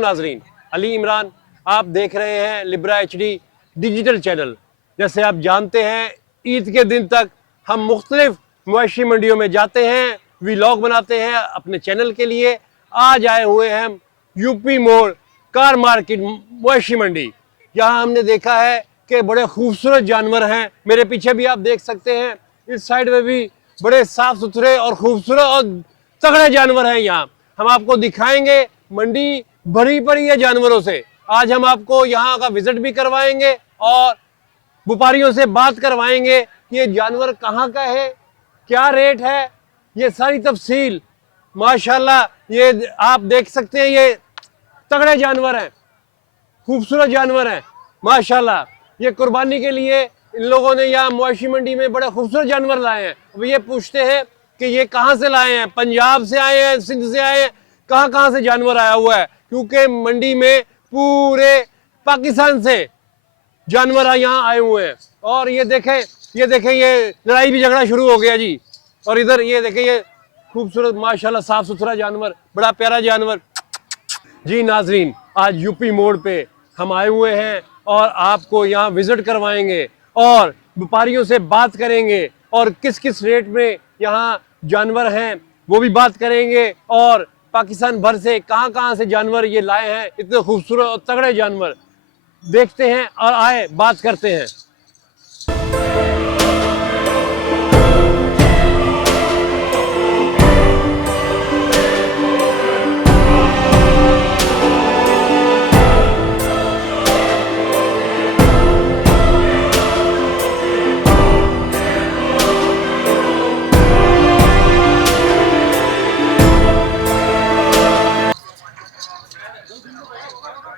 नाजरीन, अली इमरान, आप देख रहे हैं लिब्रा एचडी डिजिटल चैनल। जैसे आप जानते हैं, ईद के दिन तक हम मुख्तलिफ मवेशी मंडियों में जाते हैं, व्लॉग बनाते हैं अपने चैनल के लिए। आज आए हुए हैं हम यूपी मोड़ कार मार्केट मवेशी मंडी। यहाँ हमने देखा है कि बड़े खूबसूरत जानवर हैं। मेरे पीछे भी आप देख सकते हैं, इस साइड में भी बड़े साफ सुथरे और खूबसूरत और तगड़े जानवर हैं। यहाँ हम आपको दिखाएंगे, मंडी भरी पड़ी है जानवरों से। आज हम आपको यहाँ का विजिट भी करवाएंगे और व्यापारियों से बात करवाएंगे कि ये जानवर कहाँ का है, क्या रेट है, ये सारी तफसील। माशाल्लाह, ये आप देख सकते हैं, ये तगड़े जानवर हैं, खूबसूरत जानवर हैं माशाल्लाह। ये कुर्बानी के लिए इन लोगों ने यहाँ मवेशी मंडी में बड़े खूबसूरत जानवर लाए हैं। अब ये पूछते हैं कि ये कहाँ से लाए हैं, पंजाब से आए हैं, सिंध से आए हैं, कहाँ से जानवर आया हुआ है, क्योंकि मंडी में पूरे पाकिस्तान से जानवर यहाँ आए हुए हैं। और ये देखें, ये लड़ाई भी झगड़ा शुरू हो गया जी। और इधर ये देखें, ये खूबसूरत माशाल्लाह साफ सुथरा जानवर, बड़ा प्यारा जानवर जी। नाजरीन, आज यूपी मोड़ पे हम आए हुए हैं और आपको यहाँ विजिट करवाएंगे और व्यापारियों से बात करेंगे और किस किस रेट में यहाँ जानवर हैं वो भी बात करेंगे। और पाकिस्तान भर से कहाँ से जानवर ये लाए हैं, इतने खूबसूरत और तगड़े जानवर। देखते हैं और आए बात करते हैं।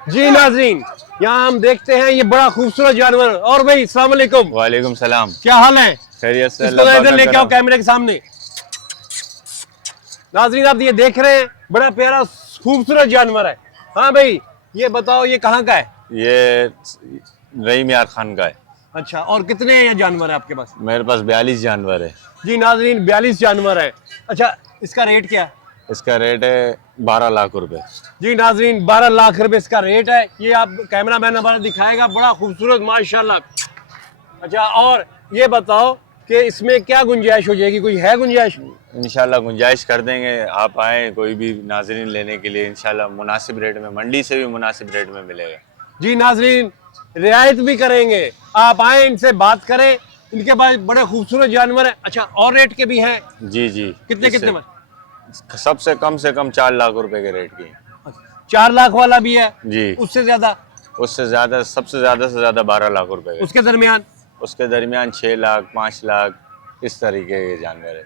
जी नाजरीन, यहाँ हम देखते हैं ये बड़ा खूबसूरत जानवर। और भाई अस्सलाम वालेकुम। वालेकुम सलाम, क्या हाल है? खैरियत से। इसको इधर लेके आओ कैमरे के सामने। नाजरीन, आप ये देख रहे हैं, बड़ा प्यारा खूबसूरत जानवर है। हाँ भाई, ये बताओ ये कहाँ का है? ये रहीम यार खान का है। अच्छा, और कितने ये जानवर है आपके पास? मेरे पास 42 जानवर है जी नाजरीन, 42 जानवर है। अच्छा, इसका रेट क्या है? इसका रेट है 12 लाख रुपए। जी नाजरीन, 12 लाख रुपए इसका रेट है। ये आप कैमरा मैन हमारा दिखाएगा, बड़ा खूबसूरत माशाल्लाह। अच्छा, और ये बताओ कि इसमें क्या गुंजाइश हो जाएगी, कोई है गुंजाइश? इंशाल्लाह गुंजाइश कर देंगे। आप आए कोई भी नाजरीन लेने के लिए, इंशाल्लाह मुनासिब रेट में, मंडी से भी मुनासिब रेट में मिलेगा। जी नाजरीन, रियायत भी करेंगे। आप आए, इनसे बात करें, इनके पास बड़े खूबसूरत जानवर है। अच्छा, और रेट के भी हैं? जी जी। कितने सबसे कम से कम 4 लाख रुपए के रेट की। 4 लाख वाला भी है जी। उससे ज्यादा? उससे ज्यादा, सबसे ज्यादा से ज्यादा 12 लाख रुपए। उसके दरमियान? उसके दरमियान 6 लाख 5 लाख इस तरीके के जानवर है।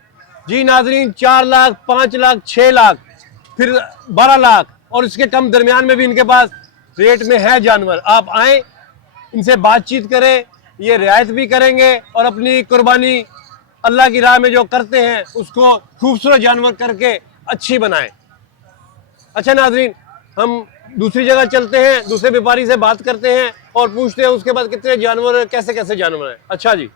जी नाजरीन, 4 लाख 5 लाख 6 लाख फिर 12 लाख और इसके कम दरमियान में भी इनके पास रेट में है जानवर। आप आए, इनसे बातचीत करें, ये रियायत भी करेंगे और अपनी कुर्बानी अल्लाह की राह में जो करते हैं उसको खूबसूरत जानवर करके अच्छी बनाएं। अच्छा नाजरीन, हम दूसरी जगह चलते हैं, दूसरे व्यापारी से बात करते हैं और पूछते हैं उसके बाद कितने जानवर, कैसे जानवर हैं। अच्छा जी।